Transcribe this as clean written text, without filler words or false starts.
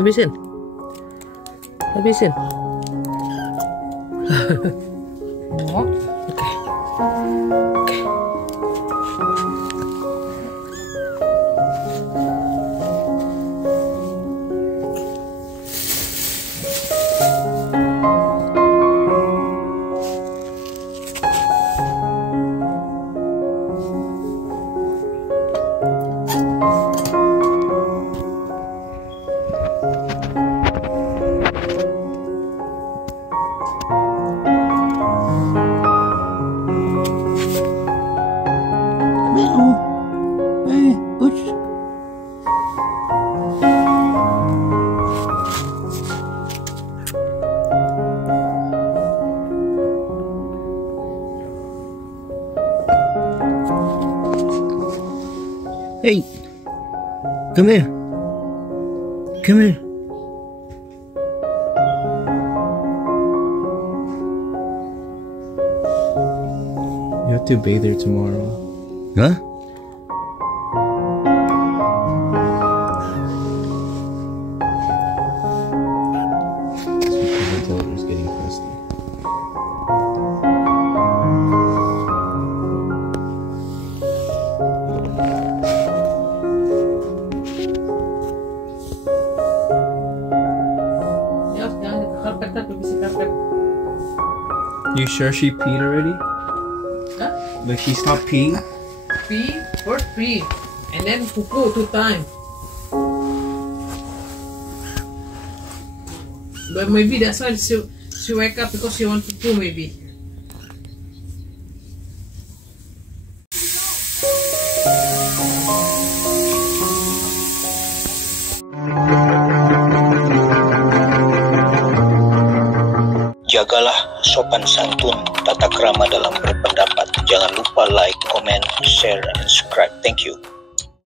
Habisin. Habisin. Oh. Oke. Oke. Hey, come here. Come here. You have to bathe her tomorrow. Huh? The television's getting crusty. You sure she peed already? Huh? Like she stopped peeing? Pee? First pee. And then poo 2 times. But maybe that's why she wake up because she want to poo maybe. Jagalah sopan santun, tata krama dalam berpendapat. Jangan lupa like, comment, share, and subscribe. Thank you.